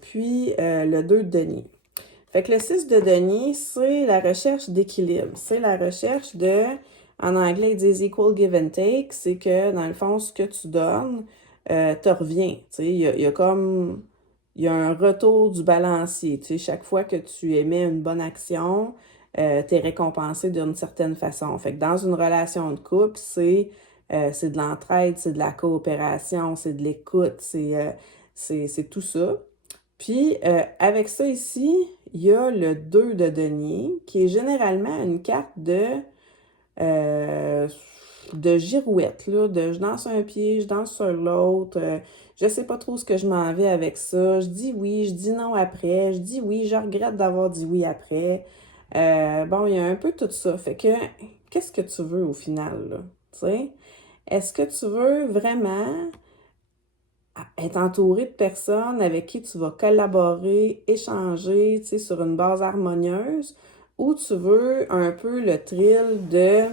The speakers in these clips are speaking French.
puis le 2 de denier. Fait que le 6 de denier, c'est la recherche d'équilibre. C'est la recherche de, en anglais, ils disent equal give and take. C'est que, dans le fond, ce que tu donnes, te revient. Tu sais, il y a un retour du balancier. Tu sais, chaque fois que tu émets une bonne action, t'es récompensé d'une certaine façon. Fait que dans une relation de couple, c'est de l'entraide, c'est de la coopération, c'est de l'écoute, c'est tout ça. Puis, avec ça ici, il y a le 2 de denier, qui est généralement une carte euh, de girouette, là, de je danse un pied, je danse sur l'autre, je sais pas trop ce que je m'en vais avec ça, je dis oui, je dis non après, je dis oui, je regrette d'avoir dit oui après. Bon, il y a un peu tout ça. Fait que, qu'est-ce que tu veux au final, là? Tu sais? Est-ce que tu veux vraiment être entouré de personnes avec qui tu vas collaborer, échanger, tu sais, sur une base harmonieuse, ou tu veux un peu le thrill de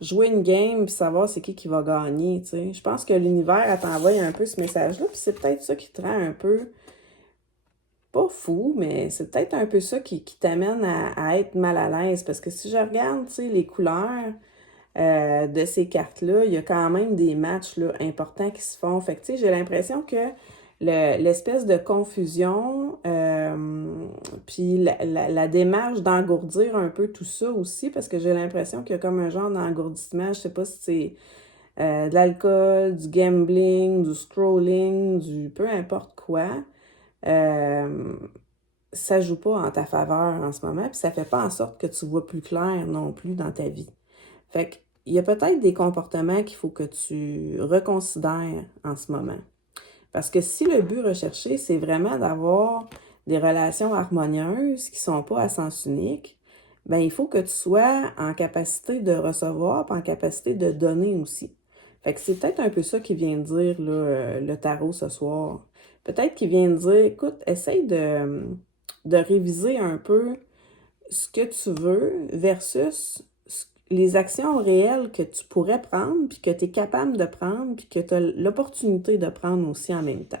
jouer une game puis savoir c'est qui va gagner, tu sais. Je pense que l'univers, elle t'envoie un peu ce message-là, puis c'est peut-être ça qui te rend un peu, pas fou, mais c'est peut-être un peu ça qui t'amène à être mal à l'aise, parce que si je regarde, tu sais, les couleurs, de ces cartes-là, il y a quand même des matchs là, importants qui se font. Fait que, tu sais, j'ai l'impression que l'espèce de confusion, puis la démarche d'engourdir un peu tout ça aussi, parce que j'ai l'impression qu'il y a comme un genre d'engourdissement, je sais pas si c'est de l'alcool, du gambling, du scrolling, du peu importe quoi, euh, ça joue pas en ta faveur en ce moment, puis ça fait pas en sorte que tu vois plus clair non plus dans ta vie. Fait qu'il y a peut-être des comportements qu'il faut que tu reconsidères en ce moment. Parce que si le but recherché, c'est vraiment d'avoir des relations harmonieuses qui ne sont pas à sens unique, ben il faut que tu sois en capacité de recevoir et en capacité de donner aussi. Fait que c'est peut-être un peu ça qui vient de dire là, le tarot ce soir. Peut-être qu'il vient de dire, écoute, essaye de réviser un peu ce que tu veux versus les actions réelles que tu pourrais prendre, puis que tu es capable de prendre, puis que tu as l'opportunité de prendre aussi en même temps.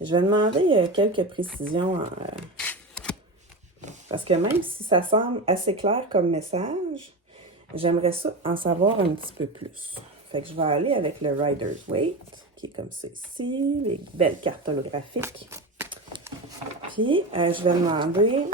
Je vais demander quelques précisions, parce que même si ça semble assez clair comme message, j'aimerais ça en savoir un petit peu plus. Fait que je vais aller avec le Rider's Waite, qui est comme ça ici, les belles cartes holographiques. Puis, je vais demander